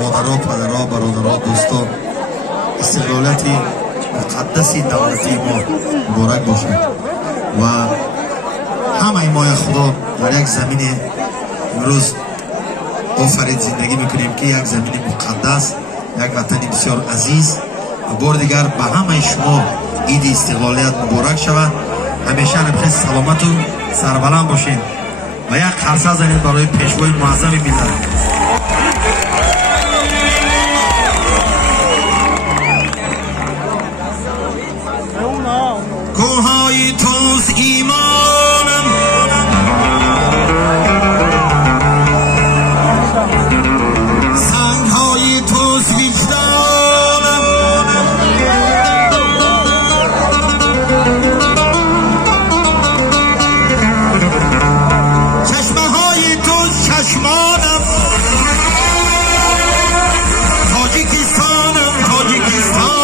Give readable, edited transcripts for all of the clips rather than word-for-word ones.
مادرها، پدرها، برادرها، دوستان، استقلالیتی مقدسی دولتی ما مبارک باشد و همه ما خدا در یک زمین امروز آفرید زندگی میکنیم که یک زمین مقدس، یک وطن بسیار عزیز. و بار دیگر به همه شما عید استقلالیت مبارک شود. همیشه نبخیر سلامت و سربلند باشین و یک خرسه زنید برای پیشوای معظم ملت. کوههای توست ایمانم، سنگهای توست وجدانم، چشمه های توست چشمانم، تاجیکستانم تاجیکستان.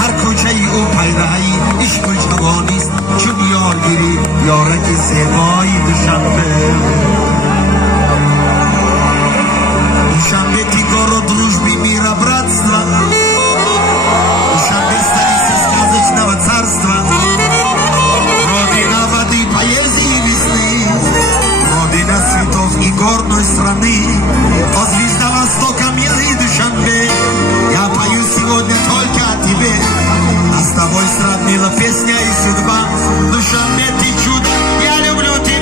هر کوچه ای او پیرهی عشق و جوانیست، چون یارگیری یارک زیبای دوشنبه. Dušanbe ti goro družbi mira bratstva, Dušanbe stanice сказочного царства, родина воды, поэзии весны, родина цветов и горной страны, о звезда Востока, милый Душанбе, я пою сегодня только о тебе, а с тобой сравнила песня и судьба. Душанбе, ты чудо, я люблю тебя.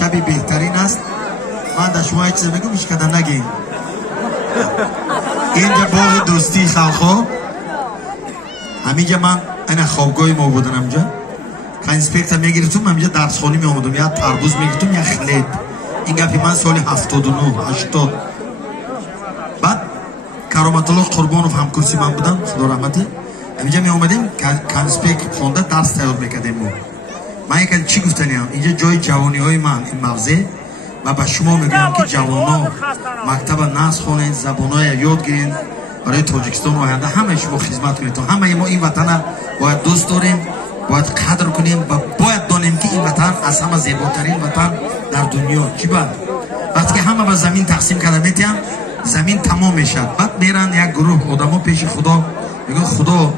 شبی بهترین است. من در شما یک چیز میگم هیچ کدام نگین. اینجا باغ دوستی خلخو همینجا من این خوابگاه ما بودن همجا که انسپکتر میگیرتم همینجا درس خونی می آمدم یا تربوز میگیرتم یا خلیب. این گفی من سال 79 80 بعد کرامت الله قربانوف همکرسی من بودم خدا رحمتی. همینجا می آمدیم که انسپکتر خونده درس تیار میکردیم من یکی چی گفتنیم اینجا جای جوانی های من این موضع و به شما میگم که جوانا مکتب نصر خونین زبان های یاد گیرین برای تاجیکستان و آینده همه شما خدمت کنید. همه ما این وطن باید دوست داریم باید قدر کنیم و باید دانیم که این وطن از همه زیباترین وطن در دنیا چی بعد وقتی همه به زمین تقسیم کرده میتیم زمین تمام میشد بعد میرن یک گروه آدما پیش خدا میگن خدا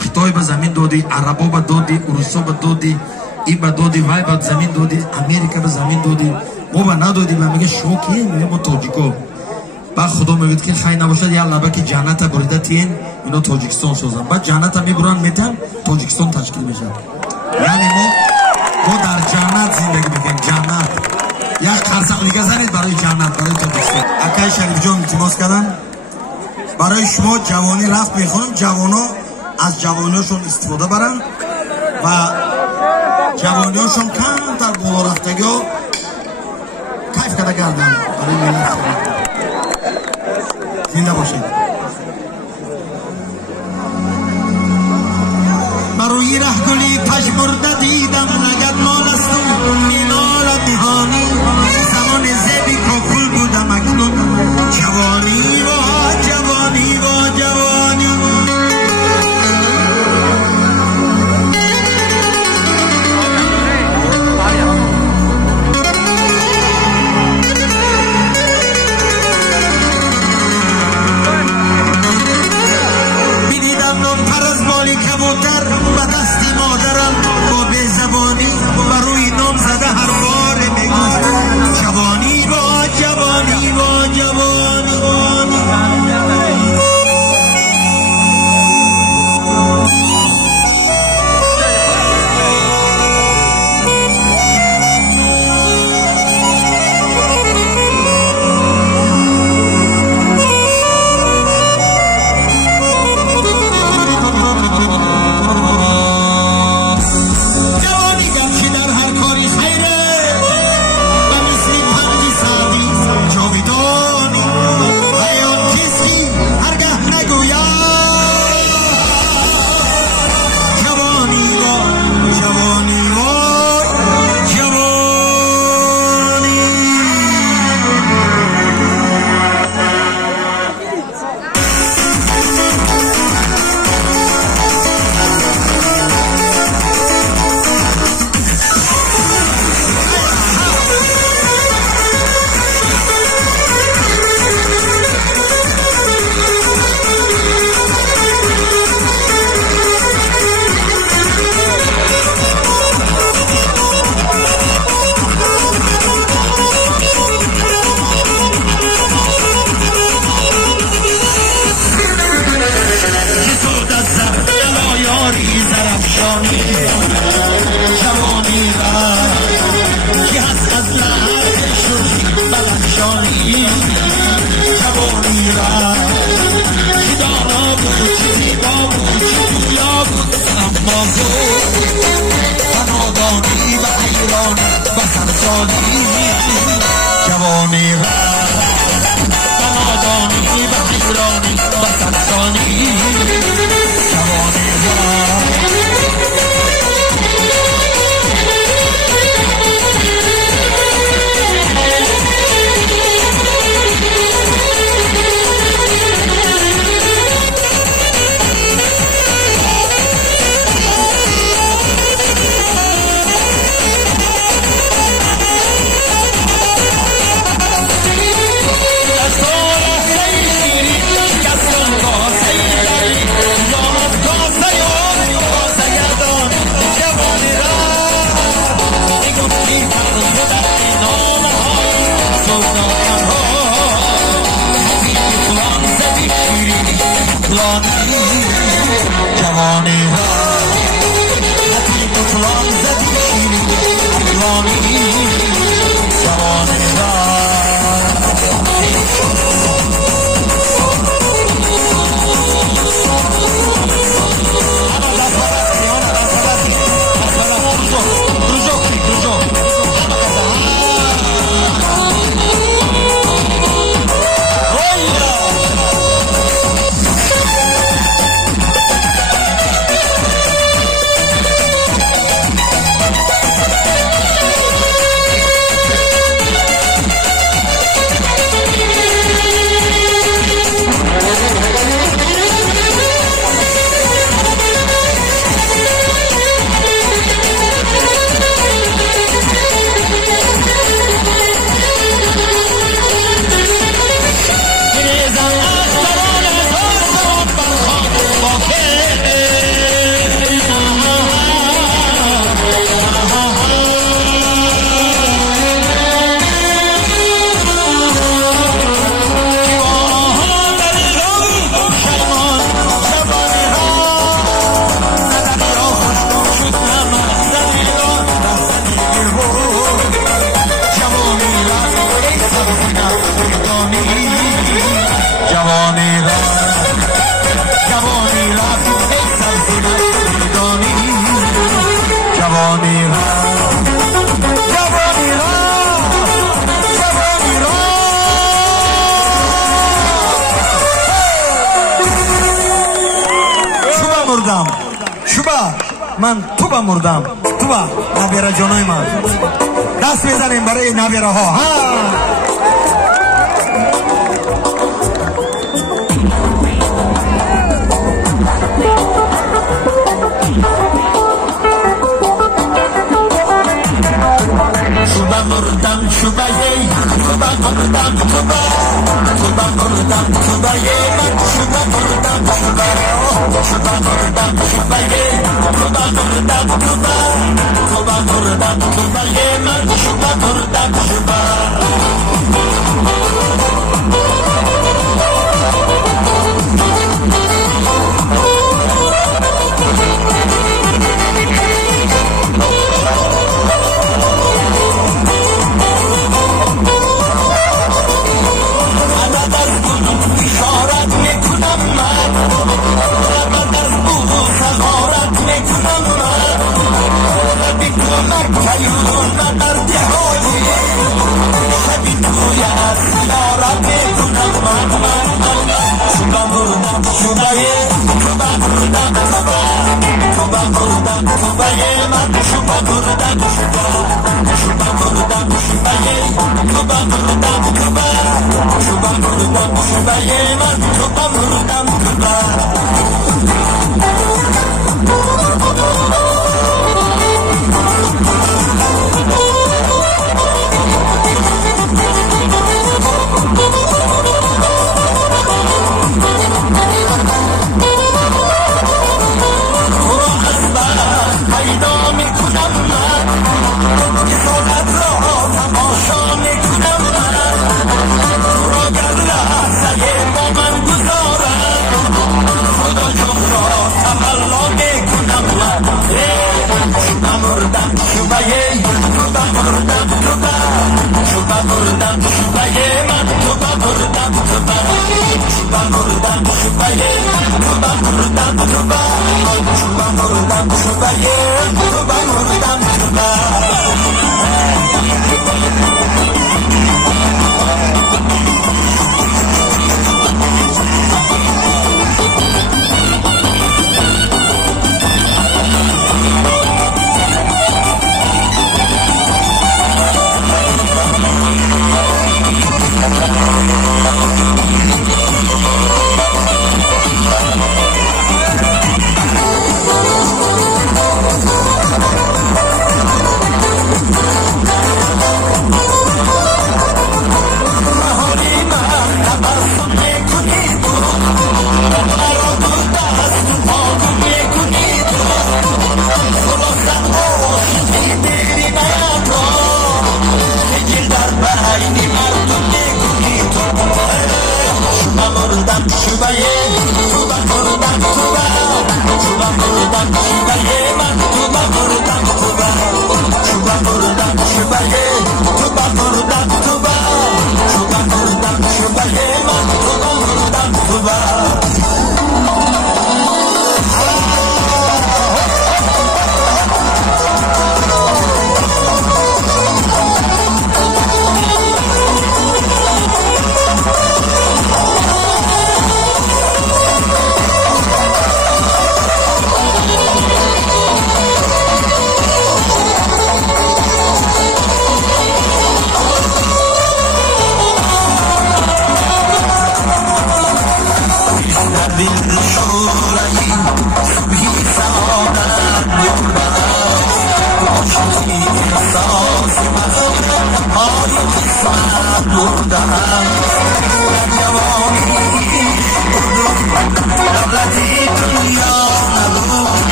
خطای به زمین دادی عربا به دادی روسا به دادی این به دادی وای به زمین دادی امریکا به زمین دادی ما به ندادی و میگه شما کی ما تاجیکا بعد خدا میگه که خیر نباشد یا لبه که جنت بریده تین اینا تاجیکستان سازن بعد جنت میبرن میتن تاجیکستان تشکیل میشه. یعنی ما در جنت زندگی میکنیم. جنت یک قرصق دیگه زنید برای جنت برای تاجیکستان. اکای شریف جان التماس کردن برای شما جوانی رفت میخونم جوانا از جوانیشون استفاده برن و جوانیشون کم در بالا رفتگی ها کیف کرده گردن برای ملت زنده باشید. بروی ره گلی پژمرده دیدم لگد مال استم اینال دیهانی زمان زیبی کپل بودم اکنون جوانی و جوانی و جوانی کبوتر به دستی مادرم با بیزبانی و روی نام زده هر بار میگوش جوانی با جوانی با جوانی جوانی من تو با مردم تو با نبیره جانای من دست بزنیم برای نبیره ها شوبا مردم شوبا یی شوبا مردم شوبا شوبا مردم شوبا یی من شوبا مردم شوبا شوبا مردم شوبا یی شوبا مردم شوبا شوبا مردم شوبا یی من شوبا مردم شوبا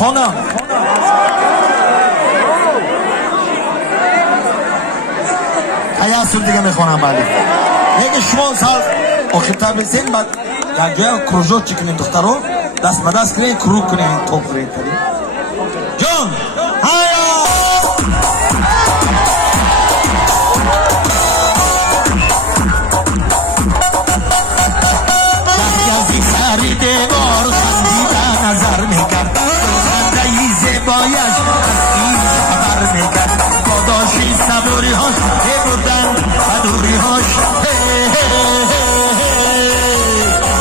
میخوانم. یه سال دیگه میخوانم. ولی اگه شما سال آخرتر بسید بعد در جای کروژات چی کنید دخترها دست به دست کنید کرو کنید توپ فرید کنید جان هایا گزگزی سری دیوار خندیده نظر میکرد خنده ای زیبایش از این خبر میکرد پاداشی صبوری هاش بودن و دوری هاش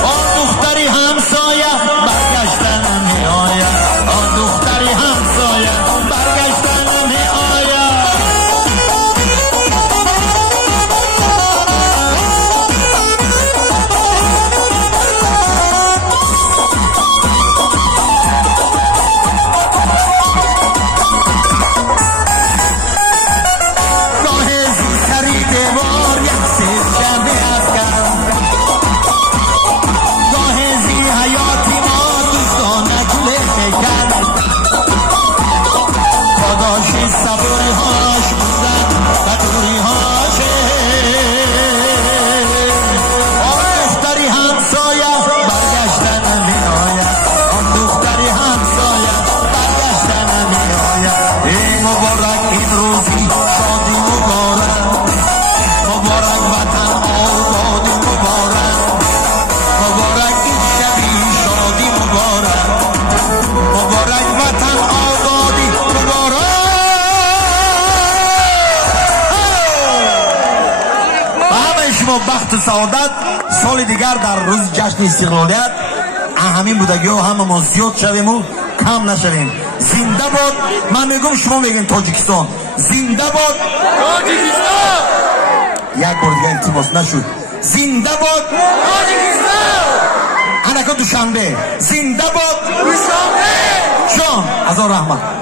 آن دختری همسایه برگشتن می آید آن دختری همسایه برگشتن می آید بخت و سعادت سال دیگر در روز جشن استقلالیت همین بودگی و همه ما زیاد شویم و کم نشویم. زنده باد. من میگم شما میگین تاجیکستان. زنده باد تاجیکستان. یک بار دیگه التماس نشد. زنده باد تاجیکستان. انکا دوشنبه. زنده باد دوشنبه. جان هزار رحمت.